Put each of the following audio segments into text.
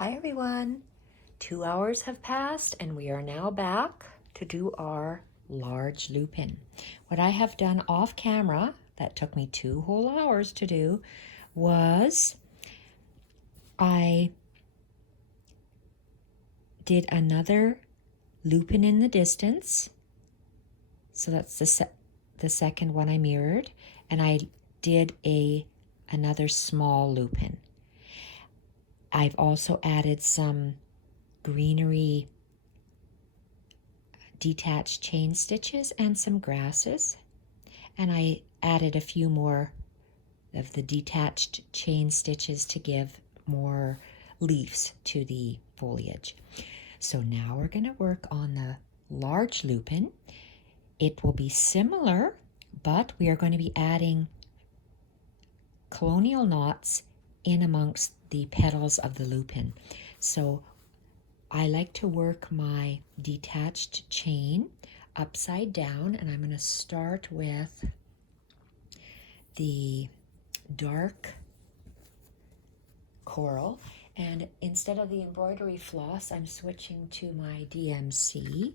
Hi everyone! 2 hours have passed and we are now back to do our large lupin. What I have done off camera, that took me 2 whole hours to do, was I did another lupin in the distance. So that's the second one I mirrored, and I did another small lupin. I've also added some greenery detached chain stitches and some grasses, and I added a few more of the detached chain stitches to give more leaves to the foliage. So now we're going to work on the large lupin. It will be similar, but we are going to be adding colonial knots in amongst the petals of the lupin. So I like to work my detached chain upside down, and I'm going to start with the dark coral, and instead of the embroidery floss, I'm switching to my DMC.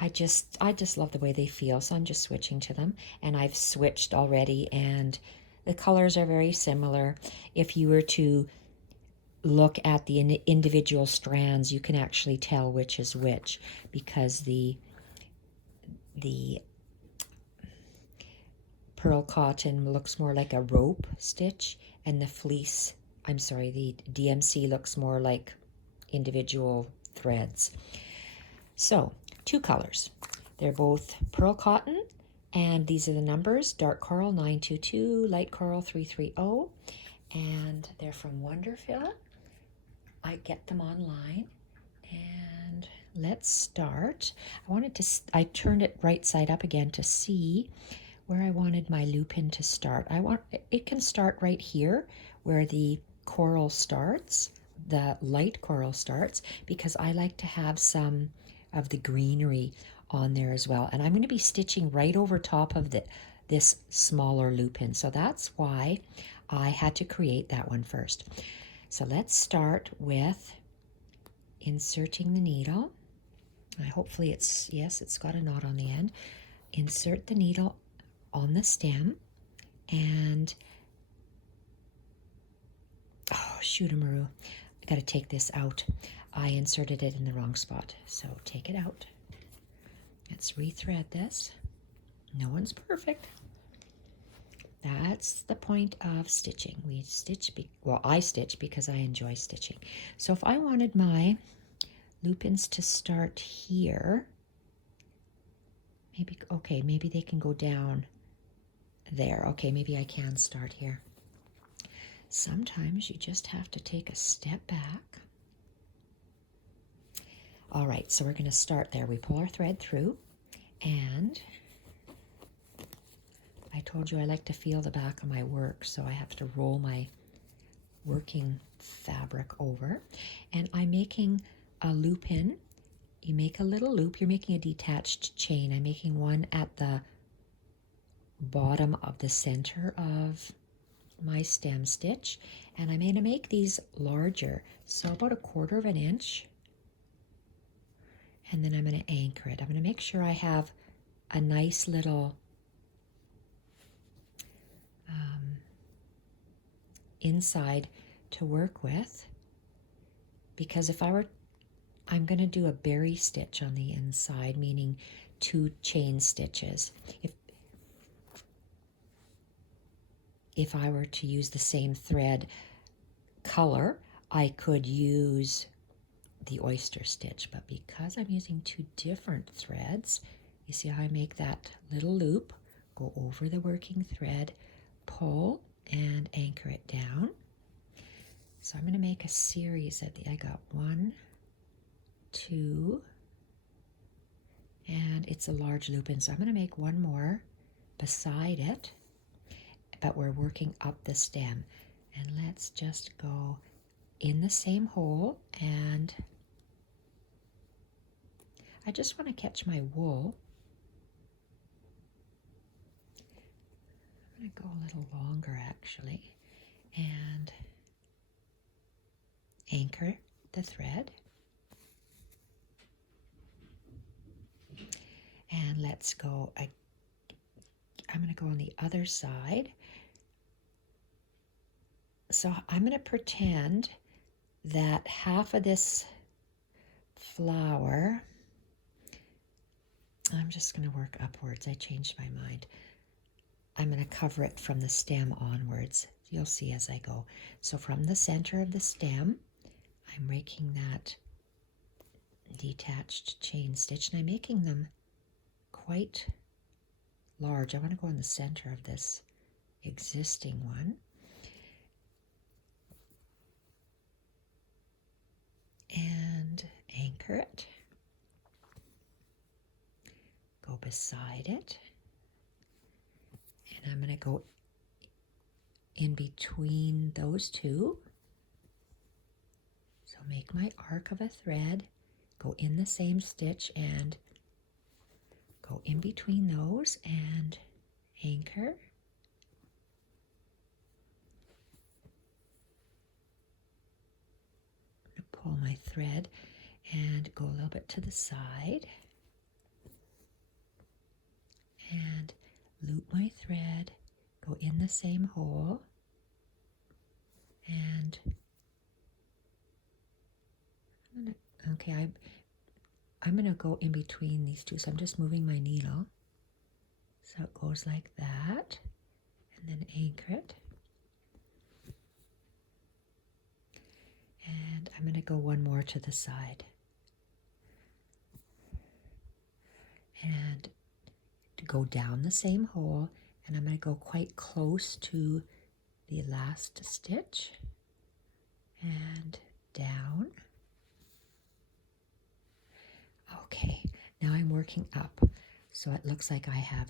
I just love the way they feel, so I'm just switching to them, and I've switched already, and the colors are very similar. If you were to look at the individual strands, you can actually tell which is which, because the pearl cotton looks more like a rope stitch, and the the DMC looks more like individual threads. So 2 colors. They're both pearl cotton, and these are the numbers: dark coral 922, light coral 330, and they're from Wonderfill. I get them online, and let's start. I turned it right side up again to see where I wanted my lupin to start. It can start right here where the coral starts, the light coral starts, because I like to have some of the greenery on there as well. And I'm going to be stitching right over top of this smaller lupin. So that's why I had to create that one first. So let's start with inserting the needle. Hopefully it's got a knot on the end. Insert the needle on the stem, and shootamaroo, I got to take this out. I inserted it in the wrong spot, so take it out. Let's rethread this. No one's perfect. That's the point of stitching. We stitch, I stitch because I enjoy stitching. So if I wanted my lupins to start here, maybe they can go down there. Okay, maybe I can start here. Sometimes you just have to take a step back. All right, so we're going to start there. We pull our thread through, and I told you I like to feel the back of my work, so I have to roll my working fabric over, and I'm making a lupin. You make a little loop. You're making a detached chain. I'm making one at the bottom of the center of my stem stitch, and I'm going to make these larger, so about 1/4 of an inch, and then I'm going to anchor it. I'm going to make sure I have a nice little inside to work with, because I'm going to do a berry stitch on the inside, meaning 2 chain stitches. If I were to use the same thread color, I could use the oyster stitch, but because I'm using 2 different threads, you see how I make that little loop, go over the working thread, pull, and anchor it down. So I'm going to make a series I got 1, 2, and it's a large lupin, so I'm going to make 1 more beside it, but we're working up the stem. And let's just go in the same hole, and I just want to catch my wool. I'm going to go a little longer actually, and anchor the thread. And let's go, I'm going to go on the other side. So I'm going to pretend that half of this flower, I'm just going to work upwards. I changed my mind. I'm going to cover it from the stem onwards. You'll see as I go. So from the center of the stem, I'm making that detached chain stitch, and I'm making them quite large. I want to go in the center of this existing one. And anchor it. Go beside it. And I'm going to go in between those two. So make my arc of a thread, go in the same stitch and go in between those and anchor. Pull my thread and go a little bit to the side and loop my thread, go in the same hole, and I'm going to go in between these two, so I'm just moving my needle so it goes like that, and then anchor it. And I'm going to go one more to the side. And to go down the same hole, and I'm going to go quite close to the last stitch and down. Okay, now I'm working up. So it looks like I have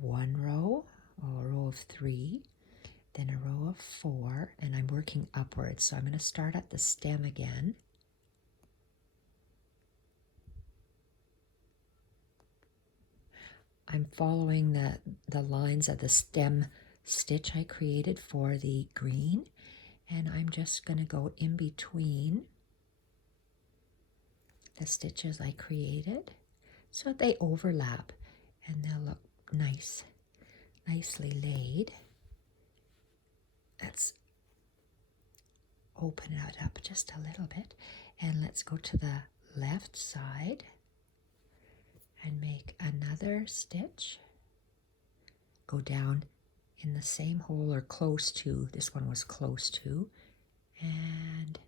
one row, or a row of 3, then a row of 4, and I'm working upwards. So I'm going to start at the stem again. I'm following the lines of the stem stitch I created for the green, and I'm just going to go in between the stitches I created so that they overlap and they'll look nicely laid. Let's open it up just a little bit, and let's go to the left side and make another stitch. Go down in the same hole or close to, this one was close to, and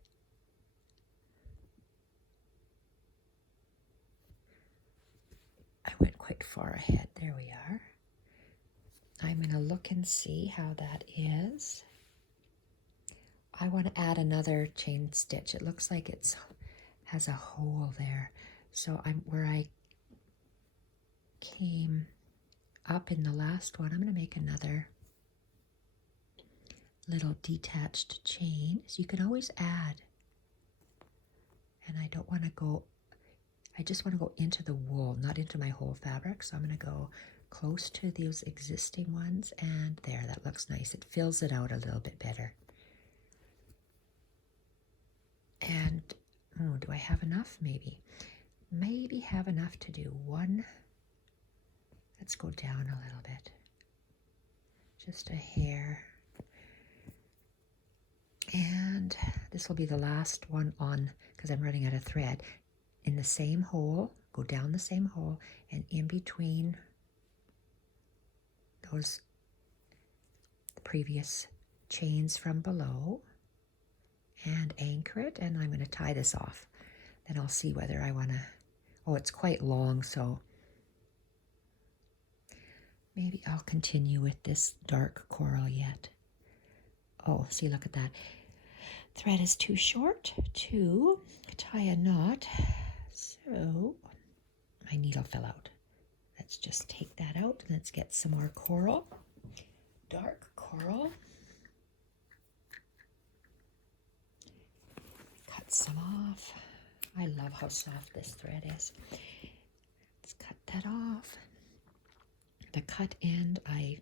I went quite far ahead. There we are. I'm going to look and see how that is. I want to add another chain stitch. It looks like it has a hole there. So where I came up in the last one, I'm going to make another little detached chain. So you can always add. And I don't want to go, I just want to go into the wool, not into my whole fabric. So I'm going to go close to those existing ones, and there, that looks nice. It fills it out a little bit better. And, oh, do I have enough? Maybe have enough to do one. Let's go down a little bit. Just a hair. And this will be the last one on, because I'm running out of thread. In the same hole, go down the same hole, and in between those previous chains from below, and anchor it, and I'm going to tie this off. Then I'll see whether I want to, oh, it's quite long, so maybe I'll continue with this dark coral yet. Oh, see, look at that. Thread is too short to tie a knot, so my needle fell out. Let's just take that out. Let's get some more coral, dark coral. Cut some off. I love how soft this thread is. Let's cut that off. The cut end I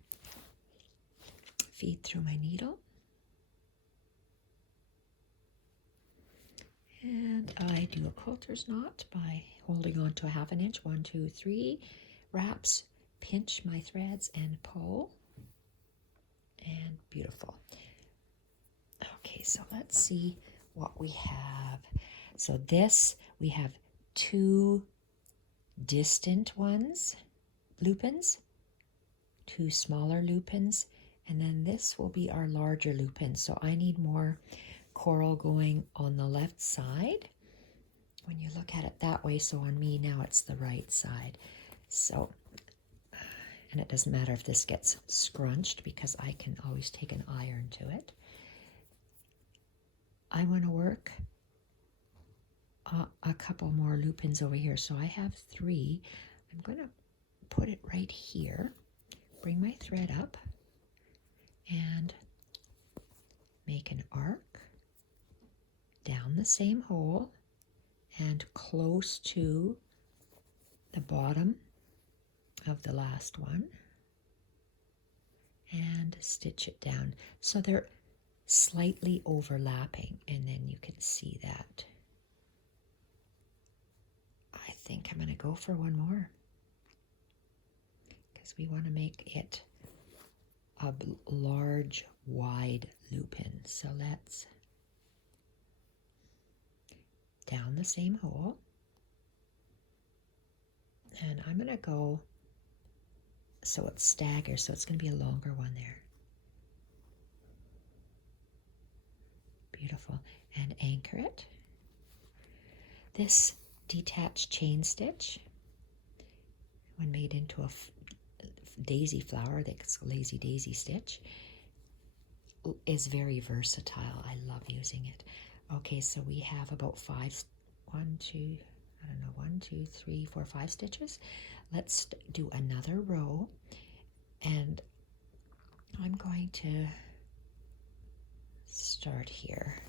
feed through my needle. And I do a quilter's knot by holding on to a 1/2 inch, 1, 2, 3 wraps, pinch my threads and pull, and beautiful. Okay, so let's see what we have. So this, we have 2 distant ones, lupins, 2 smaller lupins, and then this will be our larger lupin. So I need more coral going on the left side when you look at it that way. So on me now it's the right side. So, and it doesn't matter if this gets scrunched because I can always take an iron to it. I want to work a couple more lupins over here. So I have 3. I'm going to put it right here, bring my thread up, and make an arc down the same hole and close to the bottom of the last one, and stitch it down so they're slightly overlapping, and then you can see that. I think I'm going to go for one more because we want to make it a large, wide lupin. So let's down the same hole, and I'm going to go so it staggers, so it's going to be a longer one there. Beautiful. And anchor it. This detached chain stitch, when made into a daisy flower, that's a lazy daisy stitch, is very versatile. I love using it. Okay, so we have about 5, 1, 2, I don't know, 1, 2, 3, 4, 5 stitches. Let's do another row, and I'm going to start here.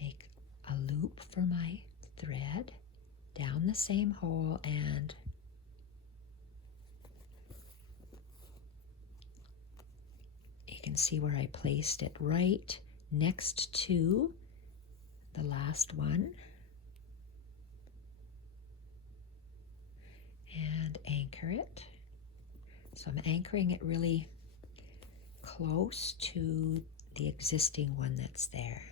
Make a loop for my thread down the same hole, and you can see where I placed it right next to the last one, and anchor it. So I'm anchoring it really close to the existing one that's there,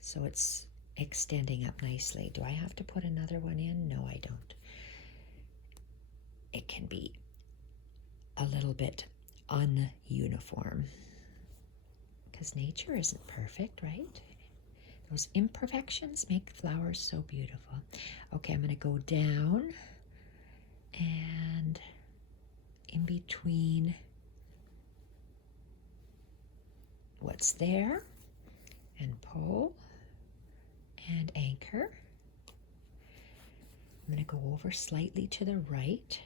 so it's extending up nicely. Do I have to put another one in? No, I don't. It can be a little bit ununiform because nature isn't perfect, right? Those imperfections make flowers so beautiful. Okay, I'm going to go down and in between what's there and pull and anchor. I'm going to go over slightly to the right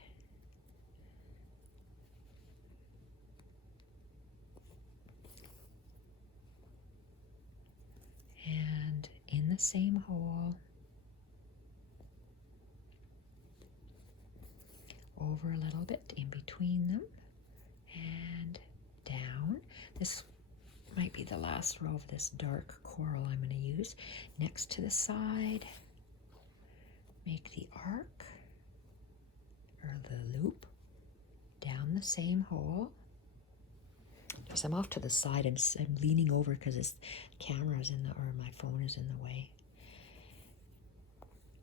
and in the same hole, over a little bit in between them, and down. This might be the last row of this dark coral I'm going to use. Next to the side, make the arc or the loop down the same hole. Because I'm off to the side, I'm leaning over because this camera is or my phone is in the way.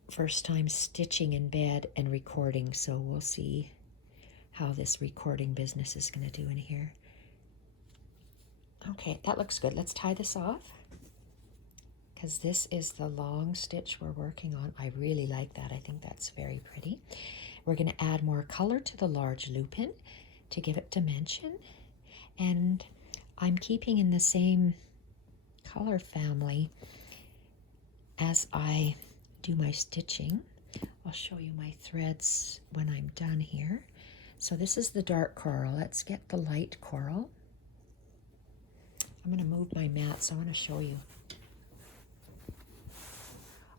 First time stitching in bed and recording, so we'll see how this recording business is going to do in here. Okay, that looks good. Let's tie this off because this is the long stitch we're working on. I really like that. I think that's very pretty. We're going to add more color to the large lupin to give it dimension, and I'm keeping in the same color family as I do my stitching. I'll show you my threads when I'm done here. So this is the dark coral. Let's get the light coral. I'm going to move my mat, so I want to show you.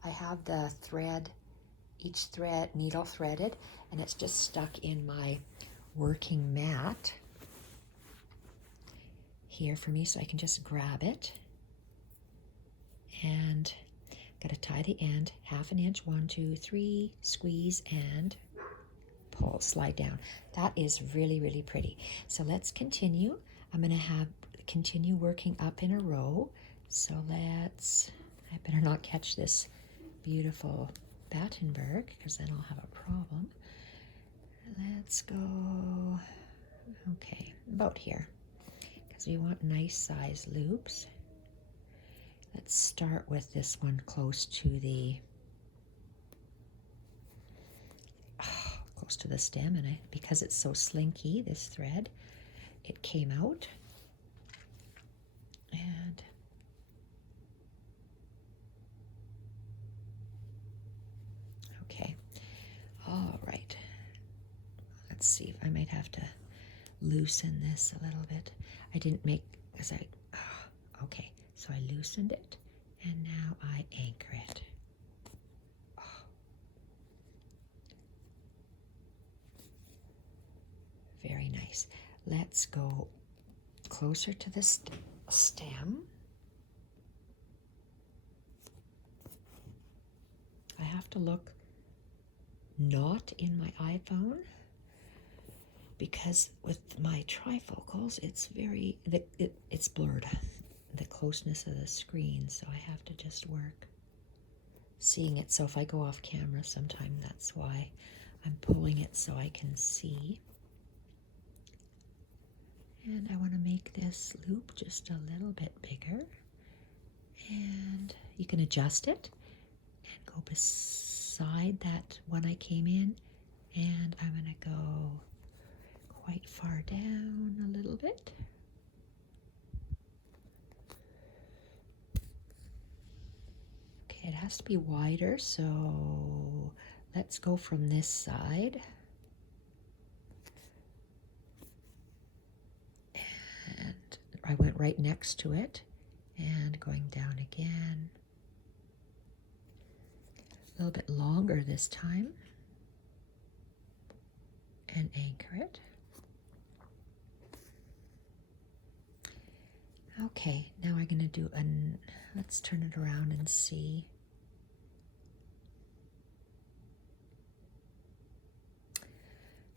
I have the thread, each thread needle threaded, and it's just stuck in my working mat here for me, so I can just grab it and got to tie the end 1/2 inch, 1, 2, 3, squeeze and pull, slide down. That is really, really pretty. So let's continue. I'm going to continue working up in a row. So I better not catch this beautiful Battenberg because then I'll have a problem. Let's go, okay, about here because we want nice size loops. Let's start with this one close to the stem, and because it's so slinky, this thread, it came out. And okay, all right. Let's see if I might have to loosen this a little bit. I didn't make, because okay, so I loosened it, and now I anchor it. Very nice. Let's go closer to the stem. I have to look not in my iPhone because with my trifocals it's it's blurred, the closeness of the screen, so I have to just work seeing it. So if I go off camera sometime, that's why I'm pulling it so I can see. And I want to make this loop just a little bit bigger. And you can adjust it and go beside that one I came in. And I'm going to go quite far down a little bit. Okay, it has to be wider, so let's go from this side. I went right next to it and going down again. A little bit longer this time. And anchor it. Okay, now I'm going to do let's turn it around and see.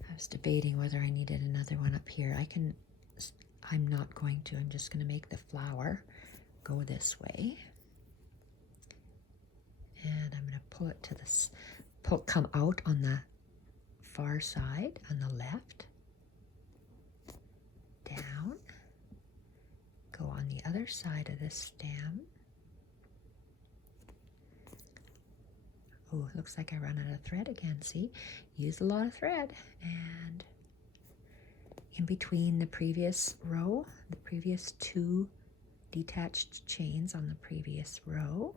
I was debating whether I needed another one up here. I'm not going to. I'm just going to make the flower go this way. And I'm going to pull it to this, come out on the far side, on the left. Down. Go on the other side of the stem. Oh, it looks like I ran out of thread again. See? Used a lot of thread. And in between the previous row, the previous 2 detached chains on the previous row.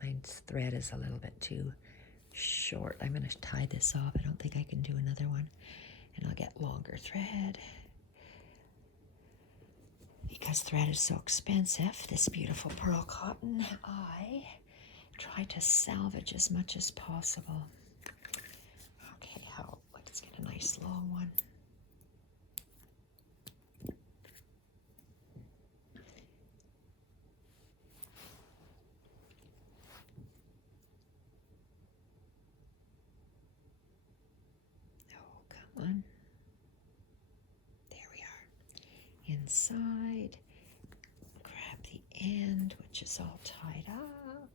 My thread is a little bit too short. I'm going to tie this off. I don't think I can do another one. And I'll get longer thread. Because thread is so expensive, this beautiful pearl cotton, I try to salvage as much as possible. Okay, let's get a nice long one. Oh, come on. There we are. Inside, grab the end, which is all tied up.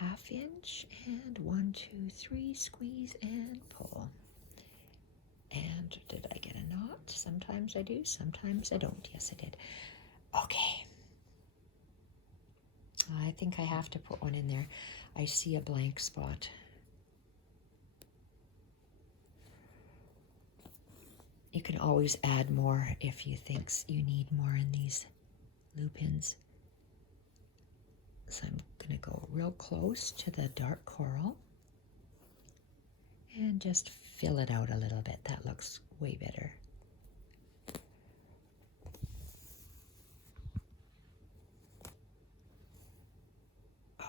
1/2 inch and 1, 2, 3, squeeze and pull. And did I get a knot? Sometimes I do, sometimes I don't. Yes, I did. Okay. I think I have to put one in there. I see a blank spot. You can always add more if you think you need more in these lupins. So I'm going to go real close to the dark coral and just fill it out a little bit. That looks way better.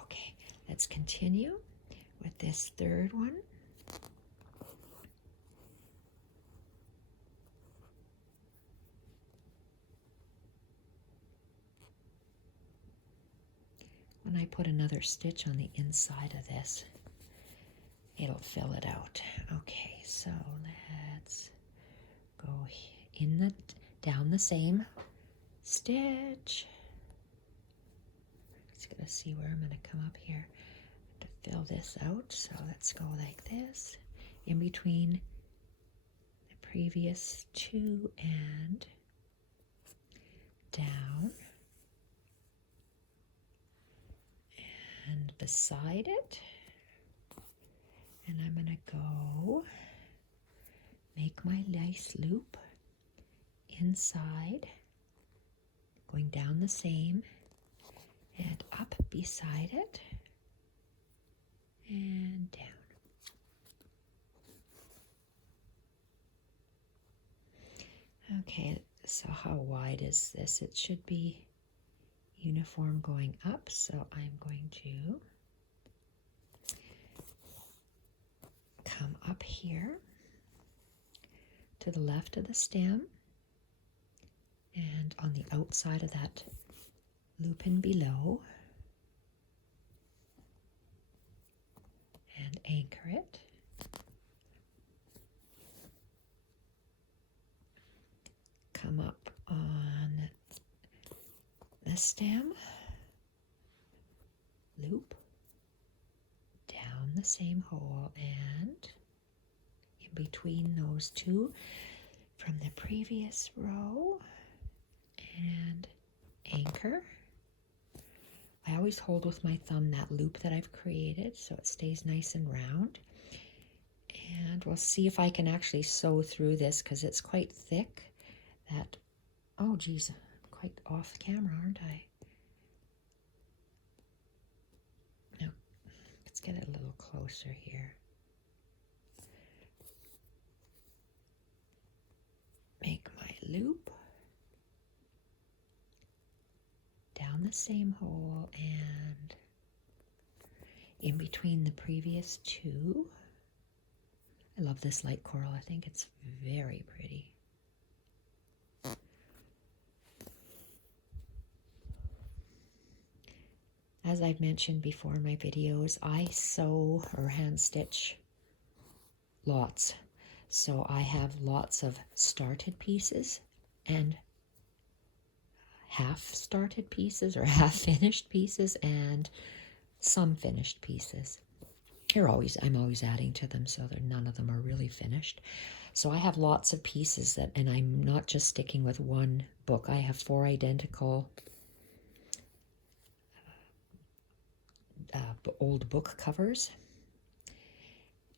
Okay, let's continue with this third one. put another stitch on the inside of this, it'll fill it out. Okay, so let's go down the same stitch. Just gonna see where I'm gonna come up here to fill this out. So let's go like this, in between the previous two and down, and beside it. And I'm gonna go make my lace loop inside, going down the same and up beside it and down. Okay, so how wide is this? It should be uniform going up, so I'm going to come up here to the left of the stem, and on the outside of that lupin below, and anchor it. Come up on the stem, loop, down the same hole, and in between those two from the previous row, and anchor. I always hold with my thumb that loop that I've created so it stays nice and round. And we'll see if I can actually sew through this because it's quite thick. That, oh geez, I'm quite off camera, aren't I? No, let's get it a little closer here. Make my loop down the same hole and in between the previous two. I love this light coral. I think it's very pretty. As I've mentioned before in my videos, I sew or hand stitch lots. So I have lots of started pieces and half started pieces or half finished pieces and some finished pieces. I'm always adding to them, so none of them are really finished. So I have lots of pieces and I'm not just sticking with one book. I have 4 identical old book covers,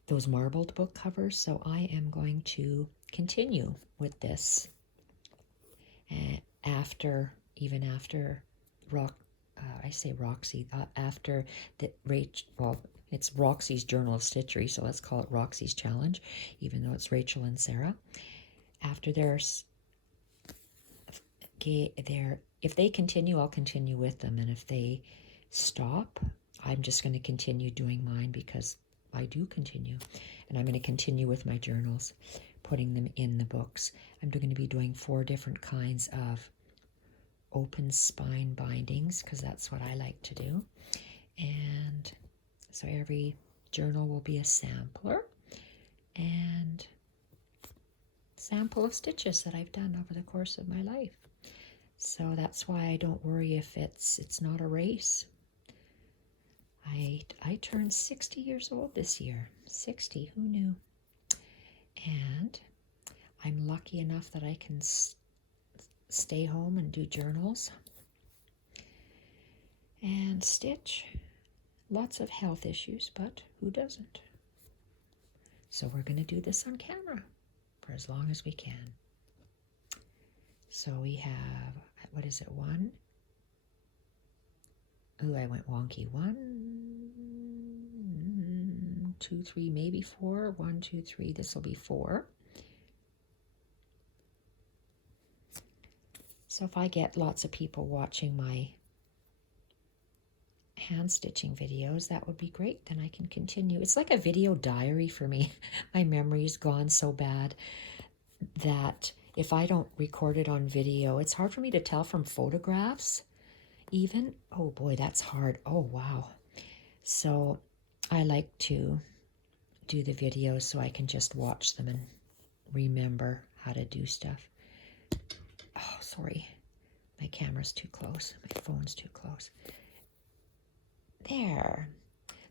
those marbled book covers. So I am going to continue with this after Roxy, after the it's Roxy's Journal of Stitchery, so let's call it Roxy's Challenge, even though it's Rachel and Sarah. After if they continue, I'll continue with them, and if they stop, I'm just going to continue doing mine because I do continue, and I'm going to continue with my journals, putting them in the books. I'm going to be doing 4 different kinds of open spine bindings because that's what I like to do, and so every journal will be a sampler and sample of stitches that I've done over the course of my life. So that's why I don't worry if it's not a race. I turned 60 years old this year. 60, who knew? And I'm lucky enough that I can stay home and do journals and stitch. Lots of health issues, but who doesn't? So we're going to do this on camera for as long as we can. So we have, what is it, 1? Ooh, I went wonky. 1, 2, 3, maybe 4. 1, 2, 3. This will be 4. So if I get lots of people watching my hand stitching videos, that would be great. Then I can continue. It's like a video diary for me. My memory's gone so bad that if I don't record it on video, it's hard for me to tell from photographs. even, oh boy, that's hard. Oh, wow. So I like to do the videos so I can just watch them and remember how to do stuff. Oh, sorry. My camera's too close. My phone's too close. There.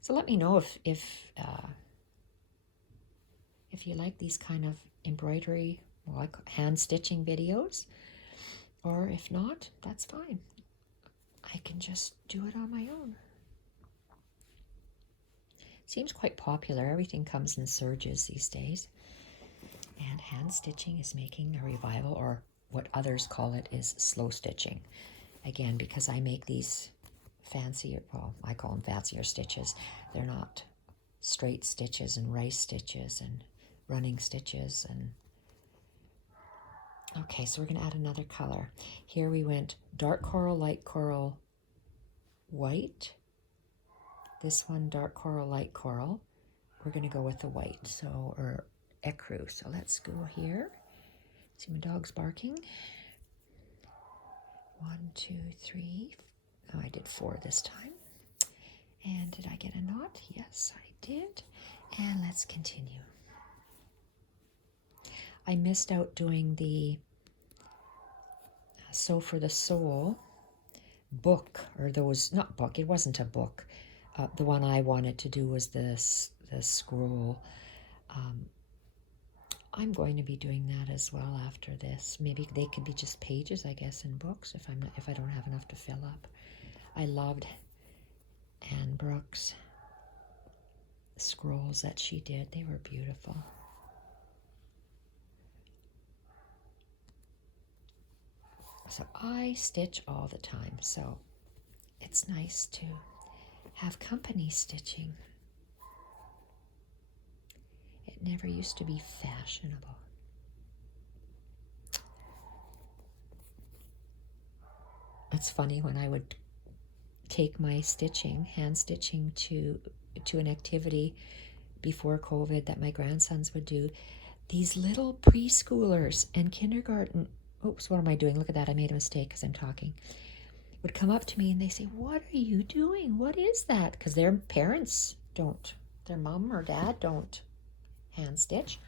So let me know if you like these kind of embroidery, well, like hand stitching videos, or if not, that's fine. I can just do it on my own. Seems quite popular. Everything comes in surges these days. And hand stitching is making a revival, or what others call it is slow stitching. Again, because I make these fancier, well, I call them fancier stitches. They're not straight stitches and rice stitches and running stitches. And okay, so we're going to add another color. Here we went dark coral, light coral, white. This one, dark coral, light coral. We're going to go with the white, so, or ecru. So let's go here. See, my dog's barking. 1, 2, 3. Oh, I did 4 this time. And did I get a knot? Yes, I did. And let's continue. I missed out doing the Sew for the Soul book, or those, not book, it wasn't a book. The one I wanted to do was the scroll. I'm going to be doing that as well after this. Maybe they could be just pages, I guess, in books if I don't have enough to fill up. I loved Anne Brooks' scrolls that she did. They were beautiful. So I stitch all the time, so it's nice to have company stitching. It never used to be fashionable. It's funny, when I would take my stitching, hand stitching, to an activity before COVID that my grandsons would do, these little preschoolers and kindergarten, oops, what am I doing? Look at that, I made a mistake because I'm talking, would come up to me and they say, "What are you doing? What is that?" Because their parents don't, their mom or dad don't hand stitch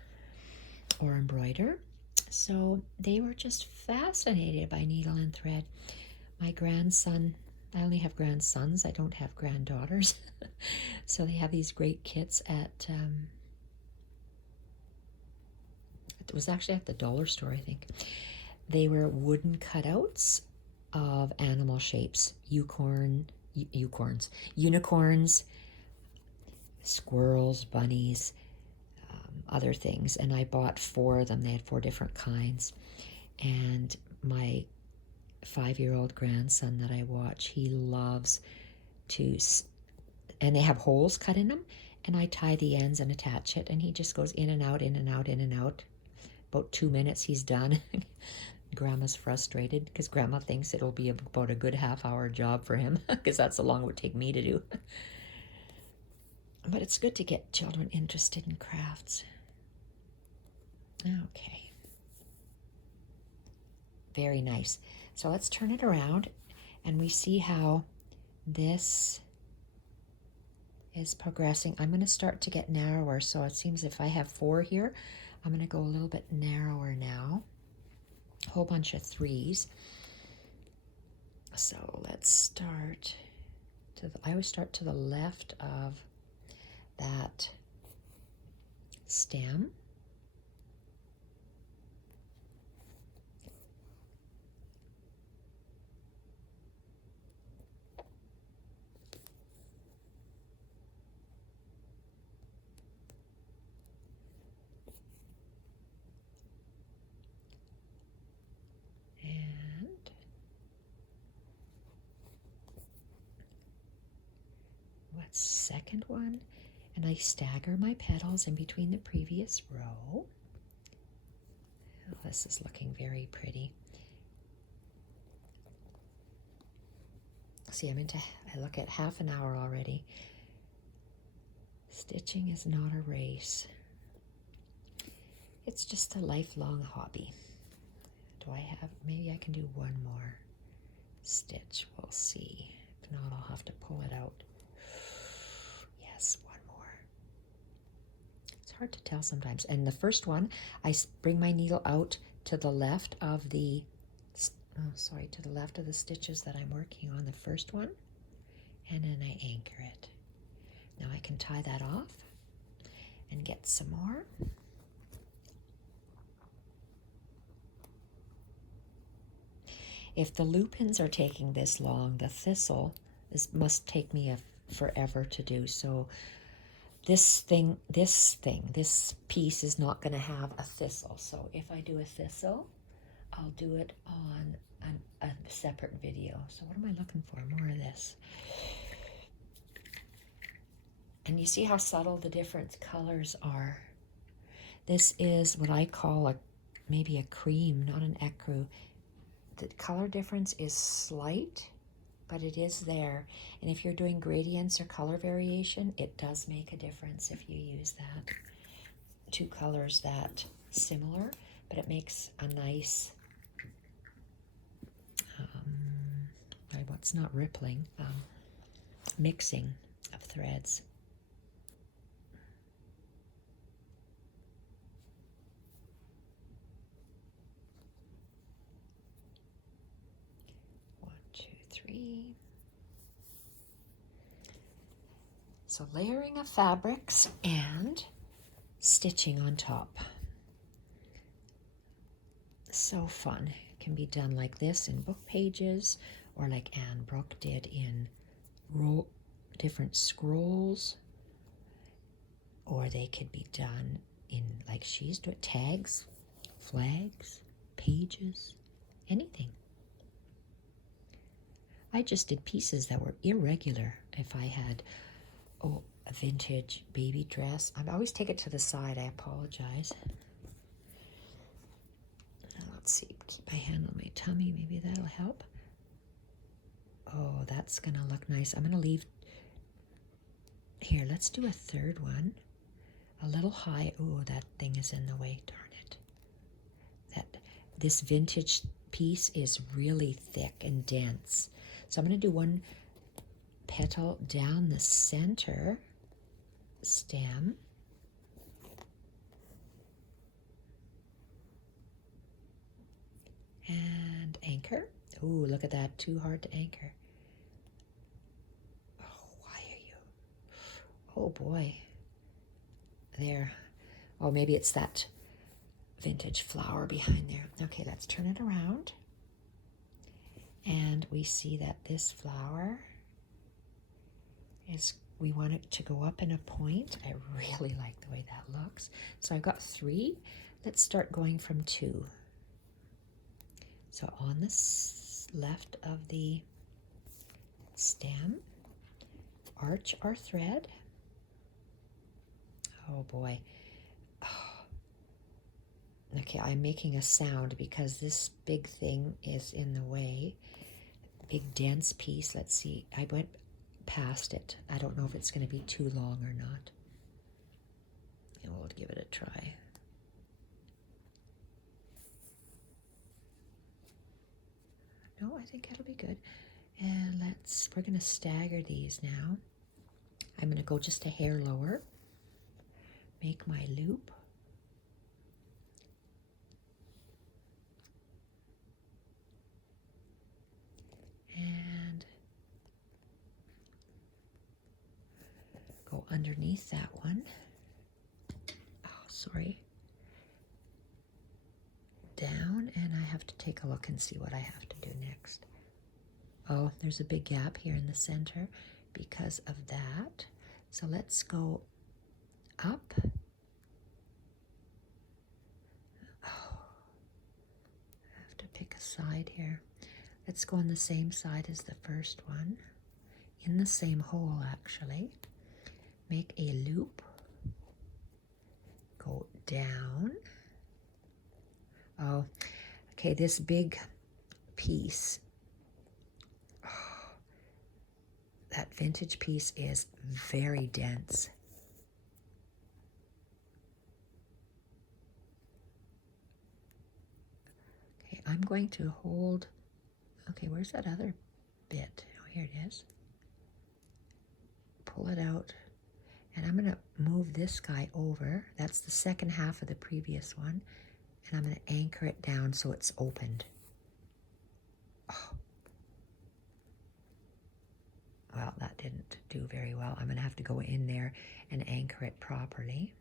or embroider. So they were just fascinated by needle and thread. My grandson, I only have grandsons, I don't have granddaughters. So they have these great kits at, it was actually at the dollar store, I think. They were wooden cutouts of animal shapes, unicorns, squirrels, bunnies, other things. And I bought 4 of them. They had 4 different kinds. And my 5-year-old grandson that I watch, he loves to, and they have holes cut in them, and I tie the ends and attach it, and he just goes in and out, in and out, in and out. About 2 minutes, he's done. Grandma's frustrated because Grandma thinks it'll be about a good half-hour job for him, because that's how long it would take me to do. But it's good to get children interested in crafts. Okay. Very nice. So let's turn it around and we see how this is progressing. I'm going to start to get narrower. So it seems if I have 4 here, I'm going to go a little bit narrower now. A whole bunch of 3s. So let's start to I always start to the left of that stem. And what's second one? And I stagger my petals in between the previous row. Oh, this is looking very pretty. See, I look at half an hour already. Stitching is not a race. It's just a lifelong hobby. Do I have, maybe I can do one more. stitch. We'll see. If not, I'll have to pull it out. Yes, one more. It's hard to tell sometimes. And the first one, I bring my needle out to the left of the, to the left of the stitches that I'm working on, the first one, and then I anchor it. Now I can tie that off and get some more. If the lupins are taking this long, the thistle must take me forever to do. So this piece is not going to have a thistle. So if I do a thistle, I'll do it on a separate video. So what am I looking for? More of this. And you see how subtle the different colors are. This is what I call maybe a cream, not an ecru. The color difference is slight, but it is there. And if you're doing gradients or color variation, it does make a difference if you use that. Two colors that similar, but it makes a nice, what's not rippling, mixing of threads. So layering of fabrics and stitching on top. So fun. It can be done like this in book pages, or like Anne Brooke did in different scrolls, or they could be done in, like she's doing, tags, flags, pages, anything. I just did pieces that were irregular. If I had, a vintage baby dress. I always take it to the side. I apologize. Let's see. Keep my hand on my tummy. Maybe that'll help. Oh, that's going to look nice. I'm going to leave. Here, let's do a third one. A little high. Oh, that thing is in the way. Darn it. This vintage piece is really thick and dense. So I'm going to do one petal down the center stem. And anchor. Ooh, look at that. Too hard to anchor. Oh, why are you? Oh, boy. There. Oh, maybe it's that vintage flower behind there. Okay, let's turn it around. And we see that this flower we want it to go up in a point. I really like the way that looks. So I've got 3. Let's start going from 2. So on the left of the stem, arch our thread. Oh boy. Oh. Okay, I'm making a sound because this big thing is in the way. Big dense piece. Let's see. I went past it. I don't know if it's going to be too long or not. And we'll give it a try. No, I think that'll be good. And we're going to stagger these now. I'm going to go just a hair lower. Make my loop. And go underneath that one. Oh, sorry. Down, and I have to take a look and see what I have to do next. Oh, there's a big gap here in the center because of that. So let's go up. Oh, I have to pick a side here. Let's go on the same side as the first one, in the same hole actually. Make a loop, go down. Oh, okay, this big piece, that vintage piece is very dense. Okay, I'm going to hold Okay, where's that other bit? Oh, here it is. Pull it out. And I'm going to move this guy over. That's the second half of the previous one. And I'm going to anchor it down so it's opened. Oh. Well, that didn't do very well. I'm going to have to go in there and anchor it properly.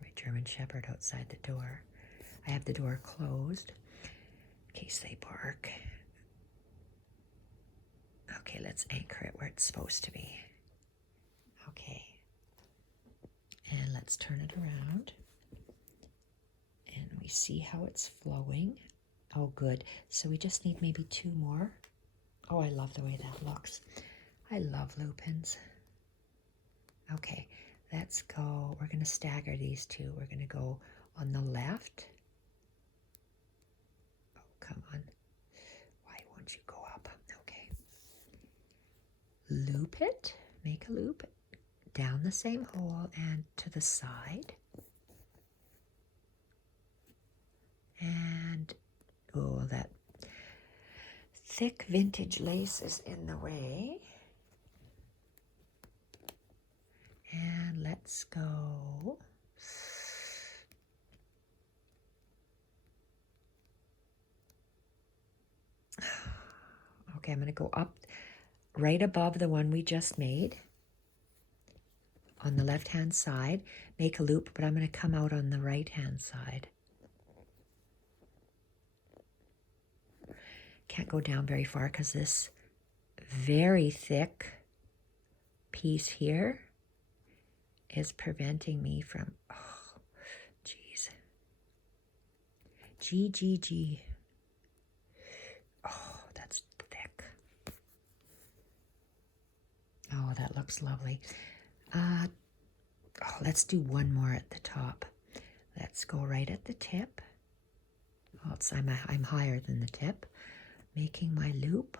My German Shepherd outside the door. I have the door closed in case they bark. Okay, let's anchor it where it's supposed to be. Okay. And let's turn it around. And we see how it's flowing. Oh, good. So we just need maybe 2 more. Oh, I love the way that looks. I love lupins. Okay, let's go. We're going to stagger these 2. We're going to go on the left. Oh, come on. Why won't you go up? Okay. Loop it. Make a loop down the same hole and to the side. And, oh, that thick vintage lace is in the way. And let's go. Okay, I'm going to go up right above the one we just made on the left-hand side. Make a loop, but I'm going to come out on the right-hand side. Can't go down very far because this very thick piece here is preventing me from, oh, geez. G. Oh, that's thick. Oh, that looks lovely. Oh, let's do one more at the top. Let's go right at the tip. Oh, I'm higher than the tip. Making my loop.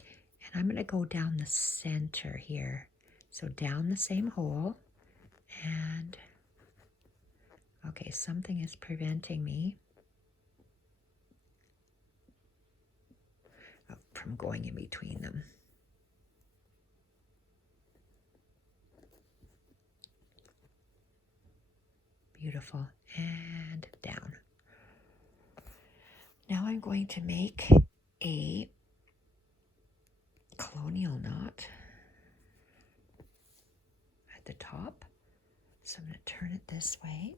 And I'm going to go down the center here. So down the same hole. And, okay, something is preventing me from going in between them. Beautiful. And down. Now I'm going to make a colonial knot at the top. So I'm going to turn it this way.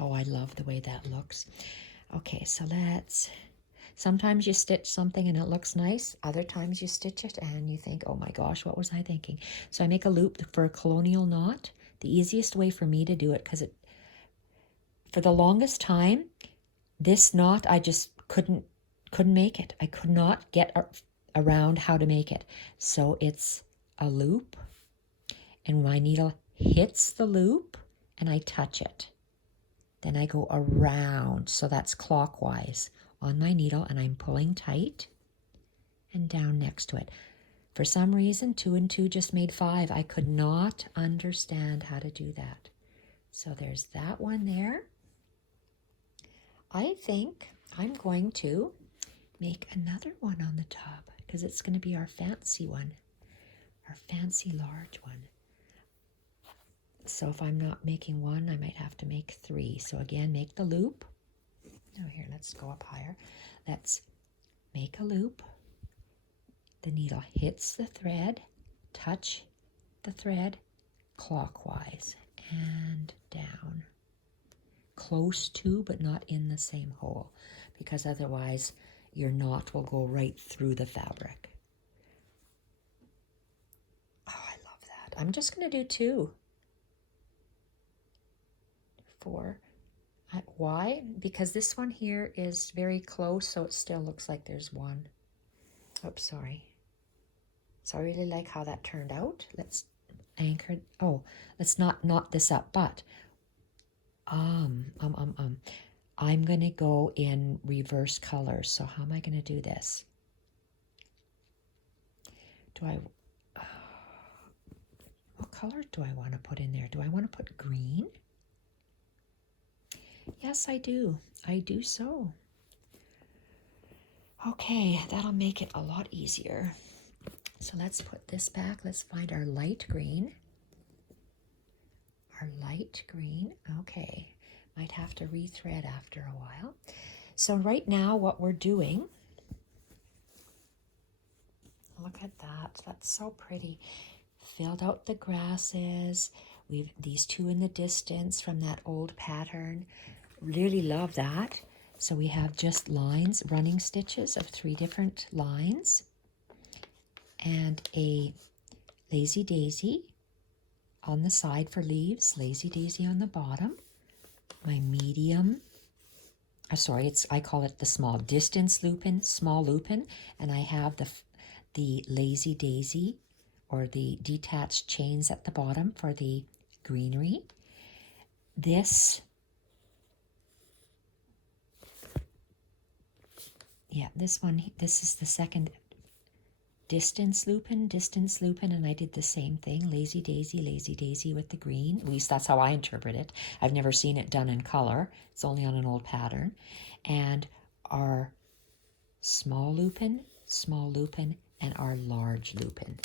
Oh, I love the way that looks. Okay, so sometimes you stitch something and it looks nice. Other times you stitch it and you think, oh my gosh, what was I thinking? So I make a loop for a colonial knot. The easiest way for me to do it, because for the longest time, this knot, I just couldn't make it. I could not get around how to make it. So it's a loop, and my needle hits the loop and I touch it. Then I go around, so that's clockwise on my needle, and I'm pulling tight and down next to it. For some reason, 2 and 2 just made 5. I could not understand how to do that. So there's that one there. I think I'm going to make another one on the top because it's going to be our fancy one, our fancy large one. So if I'm not making 1, I might have to make 3. So again, make the loop. Now here, let's go up higher. Let's make a loop. The needle hits the thread, touch the thread clockwise and down. Close to, but not in the same hole, because otherwise your knot will go right through the fabric. Oh, I love that. I'm just going to do 2. 4. Why? Because this one here is very close, so it still looks like there's 1. Oops, sorry. So I really like how that turned out. Let's anchor. Oh, let's not knot this up, but I'm going to go in reverse colors. So how am I going to do this? What color do I want to put in there? Do I want to put green? Yes, I do. I do so. Okay, that'll make it a lot easier. So let's put this back. Let's find our light green. Our light green. Okay, might have to rethread after a while. So right now what we're doing, look at that. That's so pretty. Filled out the grasses. We've these two in the distance from that old pattern. Really love that. So we have just lines, running stitches of 3 different lines, and a lazy daisy on the side for leaves, lazy daisy on the bottom. My medium, I call it the small distance lupin, small lupin, and I have the lazy daisy or the detached chains at the bottom for the greenery. This one, this is the second distance lupin, and I did the same thing, lazy daisy with the green. At least that's how I interpret it. I've never seen it done in color. It's only on an old pattern. And our small lupin, and our large lupin.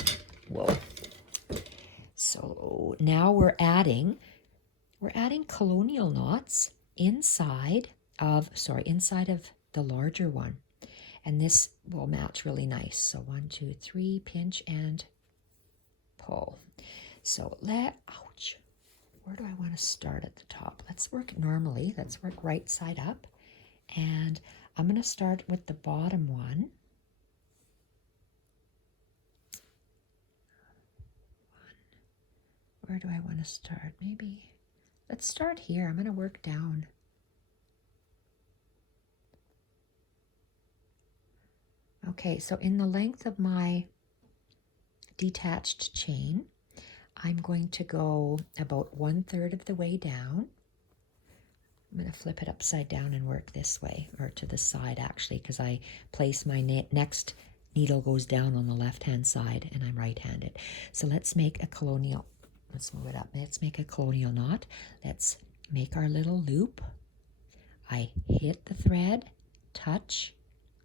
Whoa. So now we're adding colonial knots inside of the larger one. And this will match really nice. So 1, 2, 3, pinch and pull. So ouch, where do I want to start at the top? Let's work normally. Let's work right side up. And I'm going to start with the bottom one. Where do I want to start? Maybe, let's start here. I'm going to work down. Okay, so in the length of my detached chain, I'm going to go about 1/3 of the way down. I'm going to flip it upside down and work this way, or to the side actually, because I place my next needle goes down on the left-hand side and I'm right-handed. So let's make a colonial, let's move it up. Let's make a colonial knot. Let's make our little loop. I hit the thread, touch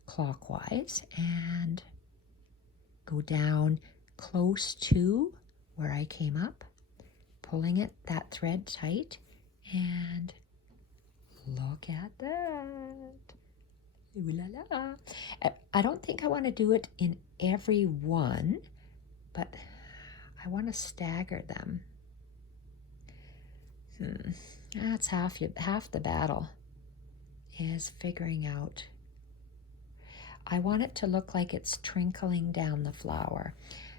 clockwise, and go down close to where I came up, pulling that thread tight, and look at that. Ooh la la. I don't think I want to do it in every one, but I want to stagger them. That's half the battle, is figuring out. I want it to look like it's trickling down the flower.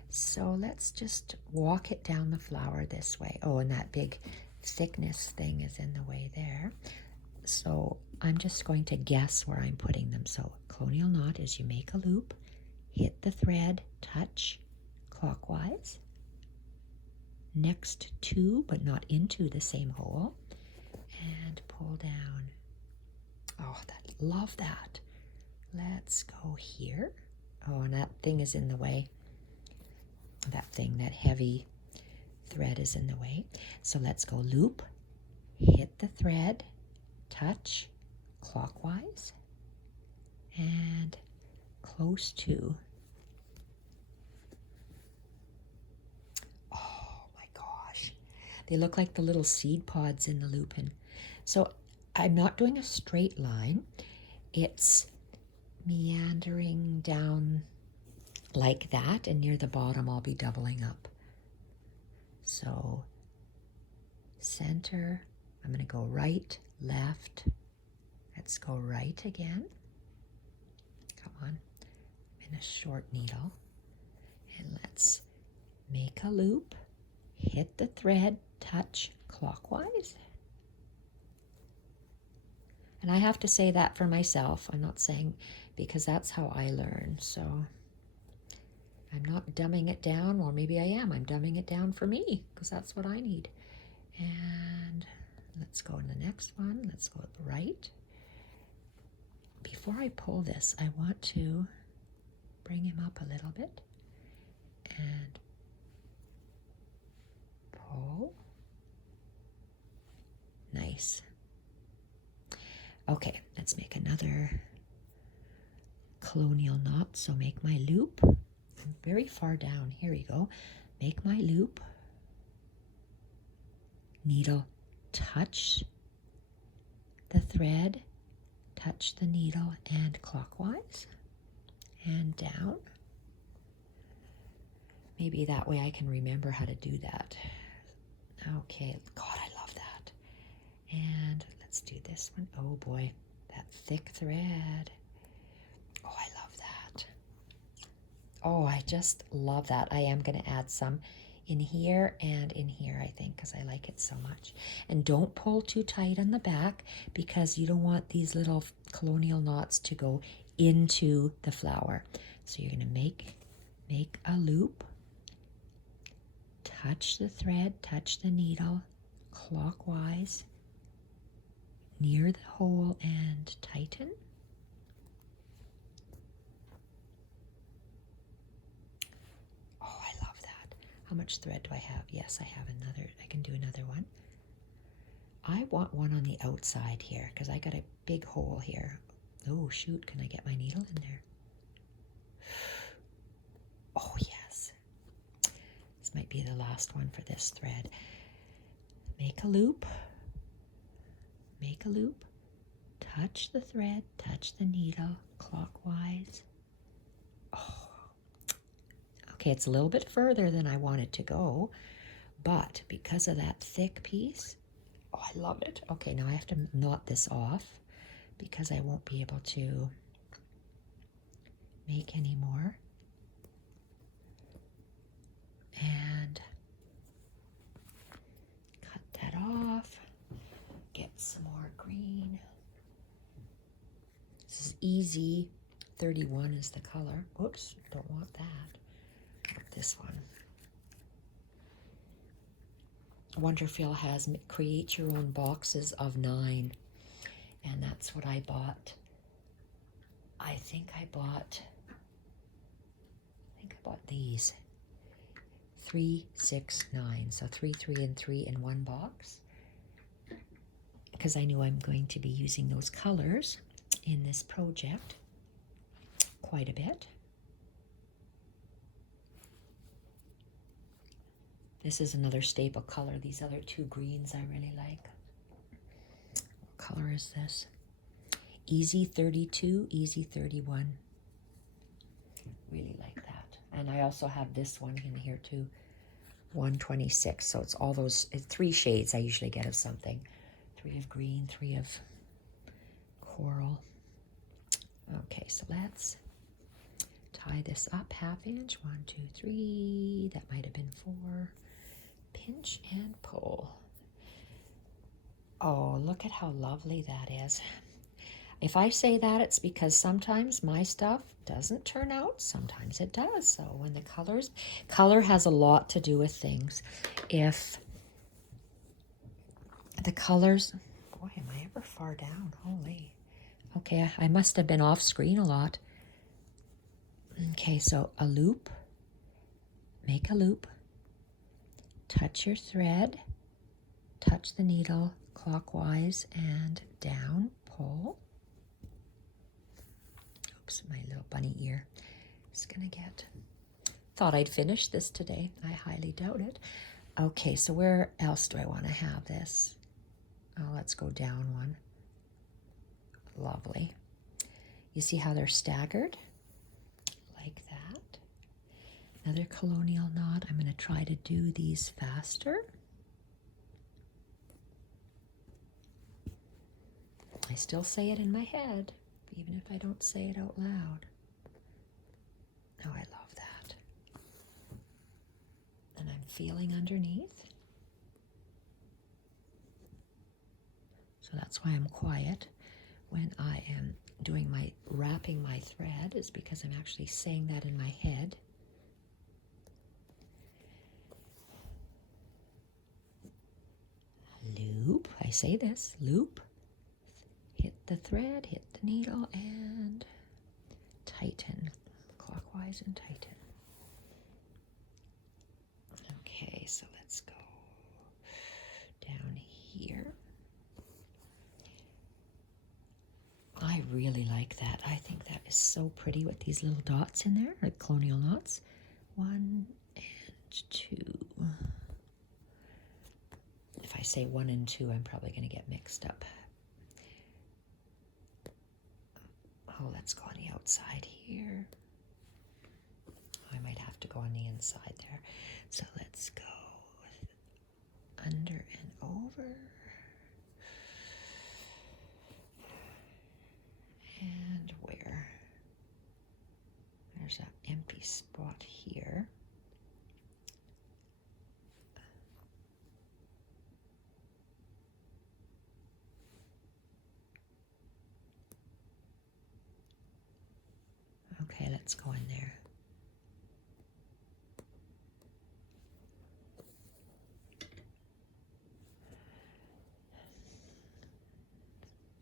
So let's just walk it down the flower this way. Oh, and that big thickness thing is in the way there. So I'm just going to guess where I'm putting them. So colonial knot is you make a loop, hit the thread, touch clockwise, next to but not into the same hole, and pull down. Oh, love that. Let's go here. Oh, and that thing is in the way. That heavy thread is in the way. So let's go loop, hit the thread, touch clockwise, and close to. Oh my gosh. They look like the little seed pods in the lupin. So I'm not doing a straight line. It's meandering down like that, and near the bottom I'll be doubling up. So center, I'm going to go right, left. Let's go right again. Come on, I'm in a short needle. And let's make a loop, hit the thread, touch clockwise. And I have to say that for myself. I'm not saying, because that's how I learn. So I'm not dumbing it down, or maybe I am. I'm dumbing it down for me, because that's what I need. And let's go in the next one. Let's go right. Before I pull this, I want to bring him up a little bit and pull. Nice. Okay, let's make another colonial knot. So make my loop. I'm very far down. Here we go. Make my loop. Needle, touch the thread, touch the needle, and clockwise and down. Maybe that way I can remember how to do that. Okay, God, I love that. And let's do this one. Oh boy, that thick thread. Oh, I love that. Oh, I just love that. I am going to add some in here and in here, I think, because I like it so much. And don't pull too tight on the back because you don't want these little colonial knots to go into the flower. So you're going to make a loop, touch the thread, touch the needle clockwise near the hole and tighten. Oh, I love that. How much thread do I have? Yes, I have another. I can do another one. I want one on the outside here because I got a big hole here. Oh, shoot. Can I get my needle in there? Oh, yes. This might be the last one for this thread. Make a loop. Make a loop. Touch the thread. Touch the needle clockwise. Oh. Okay, it's a little bit further than I wanted to go, but because of that thick piece, oh, I love it. Okay, now I have to knot this off because I won't be able to make any more. And cut that off. Get some more green. This is easy. 31 is the color. Oops, don't want that. Want this one. Wonderful has create your own boxes of 9. And that's what I bought. I think I bought these. 3, 6, 9. So 3, 3, and 3 in one box. Because I knew I'm going to be using those colors in this project quite a bit. This is another staple color. These other 2 greens I really like. What color is this? Easy 32, Easy 31. Really like that. And I also have this one in here too. 126. So it's all those 3 shades I usually get of something. 3 of green, 3 of coral. Okay, so let's tie this up 1/2 inch. 1, 2, 3. That might have been 4. Pinch and pull. Oh, look at how lovely that is. If I say that, it's because sometimes my stuff doesn't turn out. Sometimes it does. So when the color has a lot to do with things. If the colors, boy, am I ever far down? Holy. Okay, I must have been off screen a lot. Okay, so a loop, make a loop, touch your thread, touch the needle clockwise and down, pull. Oops, my little bunny ear is gonna get. Thought I'd finish this today. I highly doubt it. Okay, so where else do I want to have this? Oh, let's go down one. Lovely. You see how they're staggered? Like that. Another colonial knot. I'm going to try to do these faster. I still say it in my head, even if I don't say it out loud. Oh, I love that. And I'm feeling underneath. So that's why I'm quiet when I am doing my wrapping my thread, is because I'm actually saying that in my head. Loop, I say this, loop, hit the thread, hit the needle, and tighten, clockwise and tighten. Okay, so let's go down here. really like that. I think that is so pretty with these little dots in there, like colonial knots. 1 and 2. If I say 1 and 2, I'm probably going to get mixed up. Oh, let's go on the outside here. I might have to go on the inside there. So let's go under and over. And where? There's an empty spot here. Okay, let's go in there.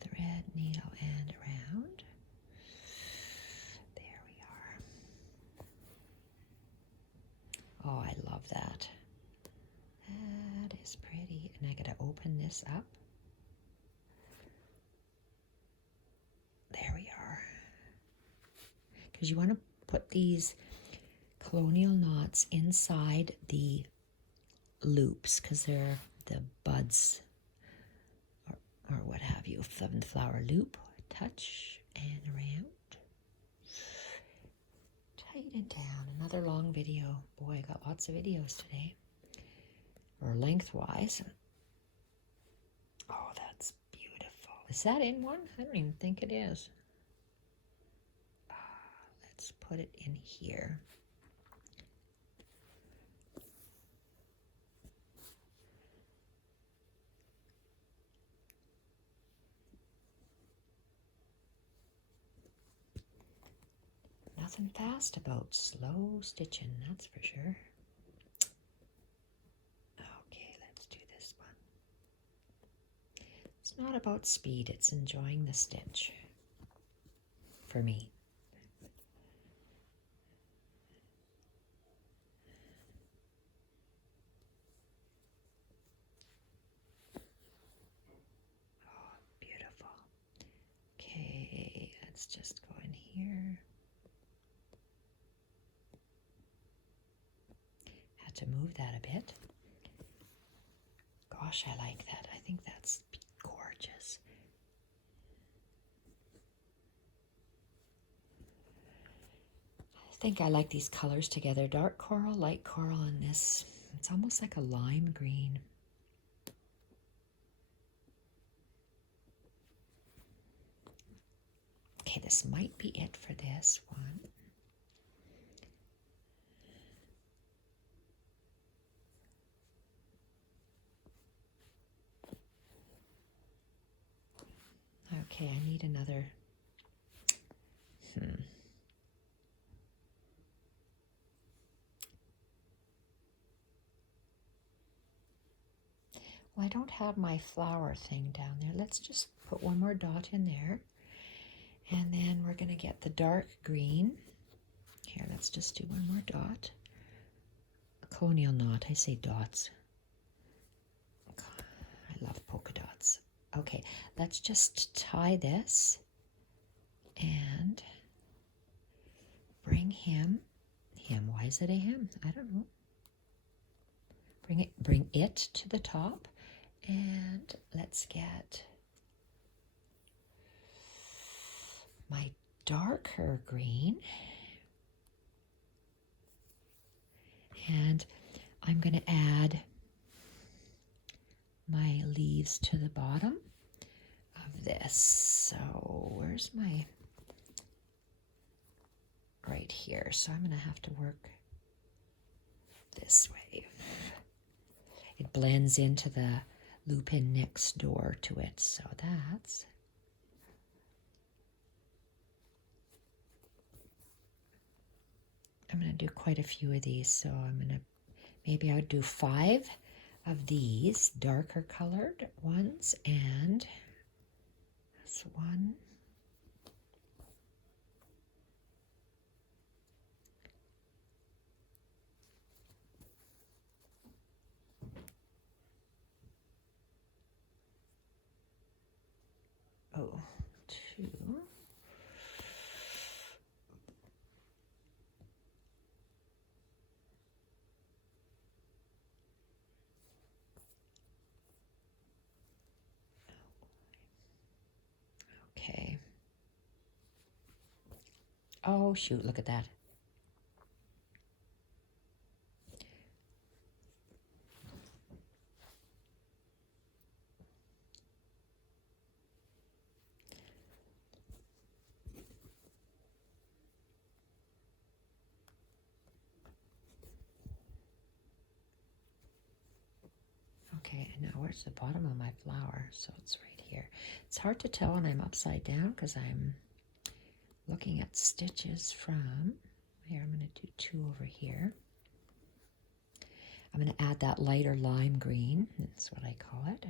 Thread, needle, and around. There we are. Oh, I love that. That is pretty. And I gotta open this up. There we are. Because you want to put these colonial knots inside the loops, because they're the buds or what have you from the flower loop. Touch and around. Tighten down. Another long video. Boy, I got lots of videos today. Or lengthwise. Oh, that's beautiful. Is that in one? I don't even think it is. Let's put it in here. Nothing fast about slow stitching, that's for sure. Okay, let's do this one. It's not about speed, it's enjoying the stitch. For me. Oh, beautiful. Okay, let's just go in here. Had to move that a bit. Gosh, I like that. I think that's gorgeous. I think I like these colors together. Dark coral, light coral, and this. It's almost like a lime green. Okay, this might be it for this one. Okay, I need another. Well, I don't have my flower thing down there. Let's just put one more dot in there. And then we're going to get the dark green. Here, let's just do one more dot. A colonial knot, I say dots. I love polka dots. Okay, let's just tie this and bring him, why is it a him? I don't know. Bring it to the top, and let's get my darker green, and I'm going to add my leaves to the bottom of this. So where's my, right here. So I'm going to have to work this way. It blends into the lupin next door to it. So that's, I'm going to do quite a few of these. So I'm going to, maybe I'll do 5 of these darker colored ones, and that's 1. Oh, 2. Oh, shoot, look at that. Okay, and now where's the bottom of my flower? So it's right here. It's hard to tell when I'm upside down because I'm looking at stitches from, here I'm going to do 2 over here. I'm going to add that lighter lime green, that's what I call it.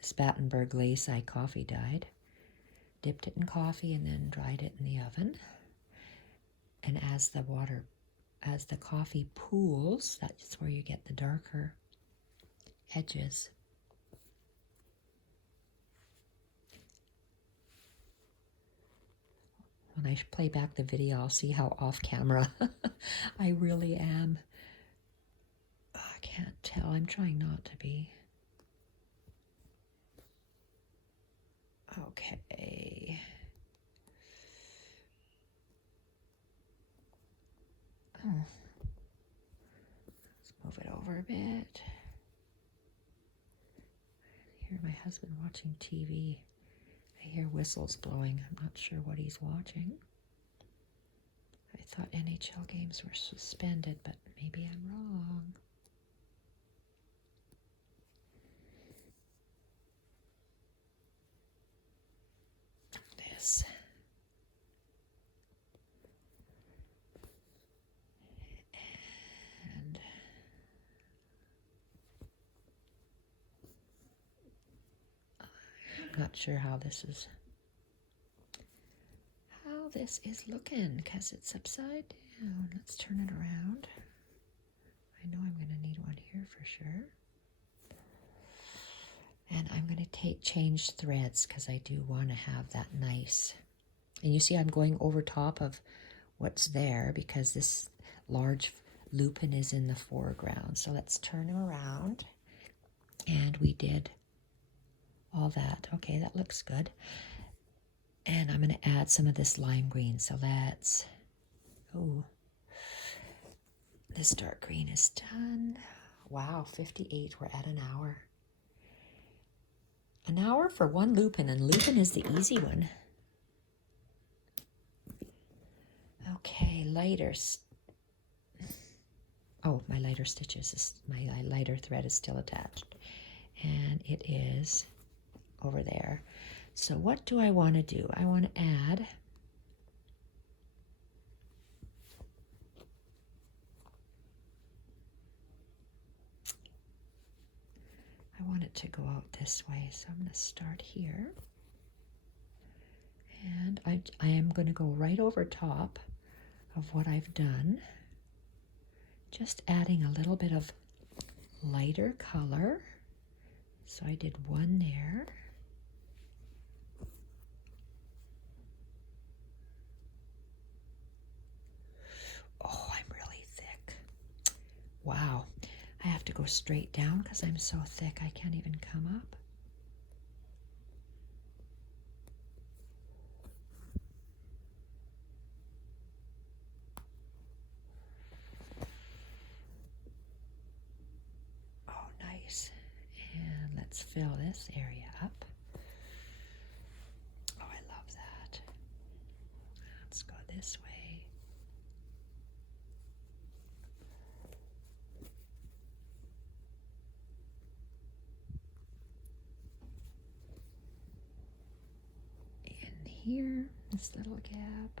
Spartanburg lace I coffee dyed. Dipped it in coffee and then dried it in the oven. And as the coffee pools, that's where you get the darker edges. When I play back the video, I'll see how off camera I really am. Oh, I can't tell. I'm trying not to be. Okay. Oh. Let's move it over a bit. I hear my husband watching TV. I hear whistles blowing. I'm not sure what he's watching. I thought NHL games were suspended, but maybe I'm wrong. This. And I'm not sure how this is looking because it's upside down. Let's turn it around. I know I'm going to need one here for sure. And I'm going to change threads because I do want to have that nice. And you see I'm going over top of what's there because this large lupin is in the foreground. So let's turn him around. And we did all that. Okay, that looks good. And I'm going to add some of this lime green. So let's, oh, this dark green is done. Wow, 58, we're at an hour. An hour for one lupin, and lupin is the easy one. Okay, lighter. Oh, my lighter stitches, my lighter thread is still attached. And it is over there. So what do I want to do? I want to add I want it to go out this way, so I'm going to start here. And I am going to go right over top of what I've done, just adding a little bit of lighter color. So I did one there. Oh, I'm really thick. Wow. I have to go straight down because I'm so thick I can't even come up. Oh, nice. And let's fill this area up. Oh, I love that. Let's go this way. In here, this little gap.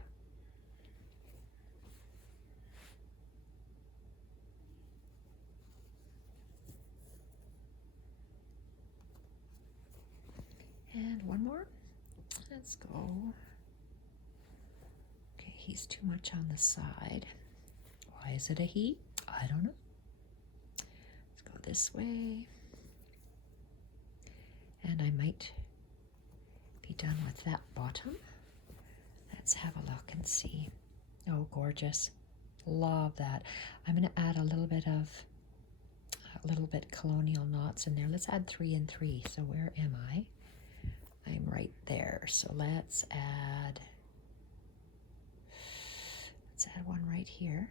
And one more. Let's go. Okay, he's too much on the side. Why is it a he? I don't know. Let's go this way. And I might be done with that bottom. Let's have a look and see. Oh, gorgeous. Love that. I'm going to add a little bit of a little bit colonial knots in there. Let's add 3 and 3. So where am I? I'm right there. So let's add one right here.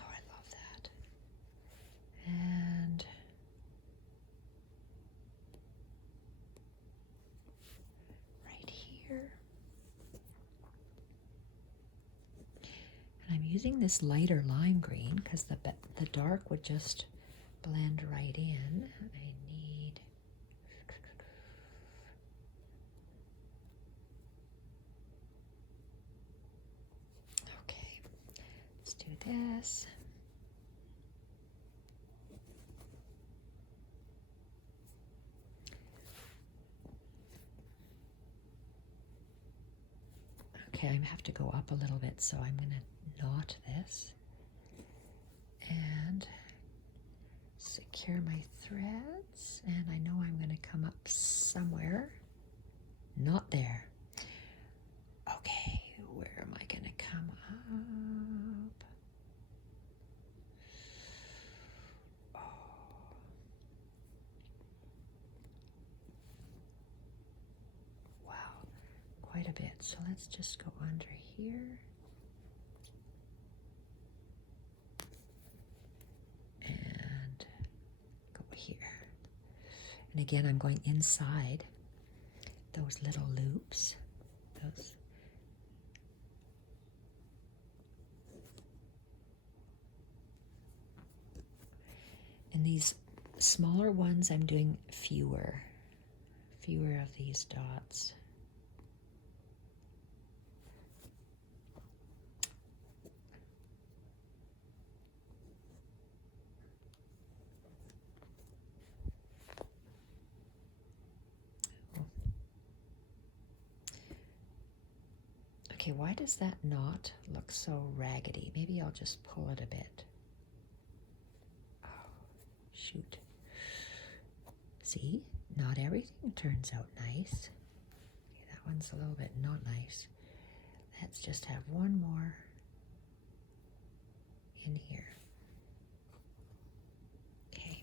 Oh, I love that. And right here. And I'm using this lighter lime green because the dark would just blend right in. I need okay, let's do this. Okay, I have to go up a little bit, so I'm going to knot this and secure my threads, and I know I'm going to come up somewhere. Not there. Okay, where am I going to come up? Oh. Wow, quite a bit. So let's just go under here. And go here. And again, I'm going inside those little loops. Those. And these smaller ones, I'm doing fewer of these dots. Okay, why does that knot look so raggedy? Maybe I'll just pull it a bit. Oh, shoot. See, not everything turns out nice. Okay, that one's a little bit not nice. Let's just have one more in here. Okay,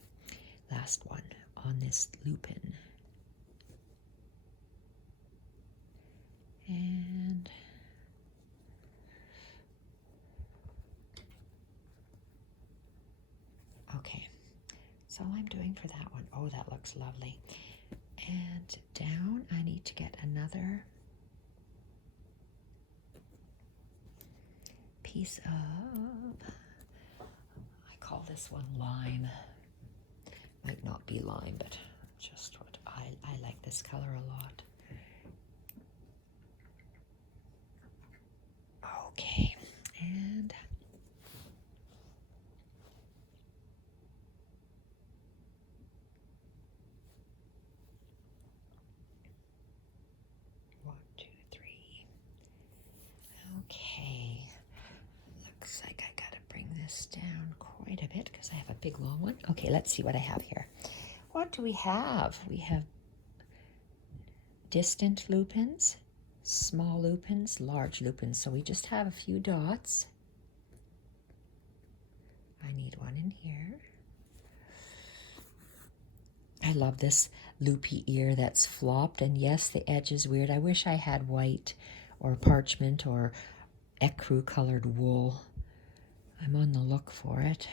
last one on this lupin. And okay, that's all I'm doing for that one. Oh, that looks lovely. And down, I need to get another piece of, I call this one lime. Might not be lime, but just what I like this color a lot. Okay, and one, two, three. Okay, looks like I gotta bring this down quite a bit because I have a big long one. Okay, let's see what I have here. What do we have? We have distant lupins, small lupins, large lupins. So we just have a few dots. I need one in here. I love this loopy ear that's flopped, and yes, the edge is weird. I wish I had white or parchment or ecru colored wool. I'm on the look for it.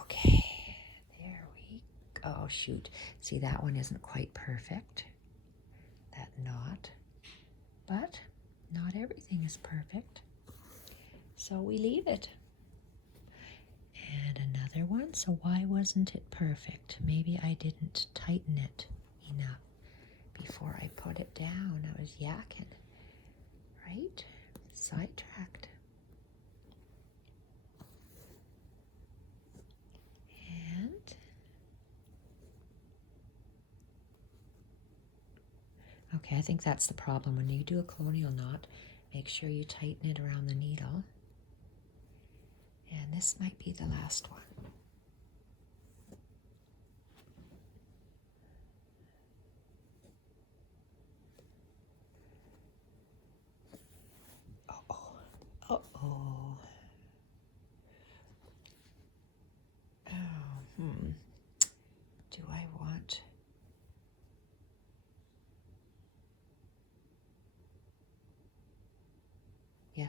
Okay, there we go. Oh, shoot. See, that one isn't quite perfect. That knot. But not everything is perfect. So we leave it. And another one. So why wasn't it perfect? Maybe I didn't tighten it enough before I put it down. I was yakking, right? Sidetracked. And okay, I think that's the problem. When you do a colonial knot, make sure you tighten it around the needle. And this might be the last one.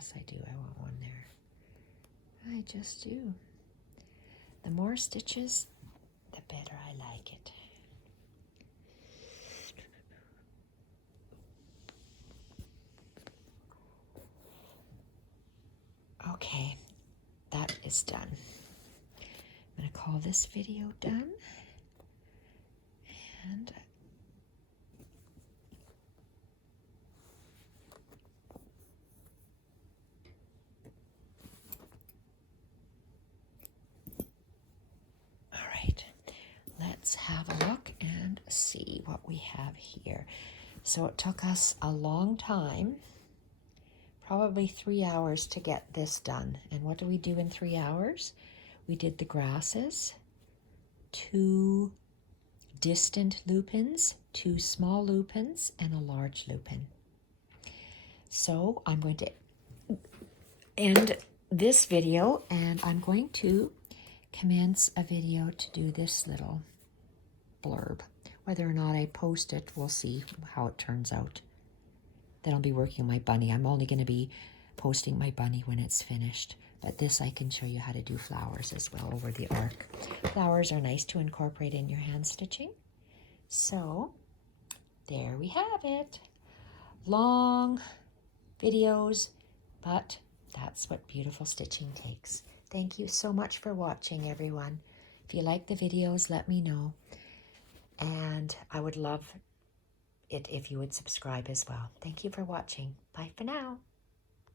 Yes, I do. I want one there. I just do. The more stitches, the better I like it. Okay, that is done. I'm going to call this video done. And all right, let's have a look and see what we have here. So it took us a long time, probably 3 hours to get this done. And what do we do in 3 hours? We did the grasses, 2 distant lupins, 2 small lupins, and a large lupin. So I'm going to end this video, and I'm going to commence a video to do this little blurb. Whether or not I post it, we'll see how it turns out. Then I'll be working on my bunny. I'm only going to be posting my bunny when it's finished. But this I can show you how to do flowers as well over the arc. Flowers are nice to incorporate in your hand stitching. So there we have it. Long videos, but that's what beautiful stitching takes. Thank you so much for watching, everyone. If you like the videos, let me know. And I would love it if you would subscribe as well. Thank you for watching. Bye for now.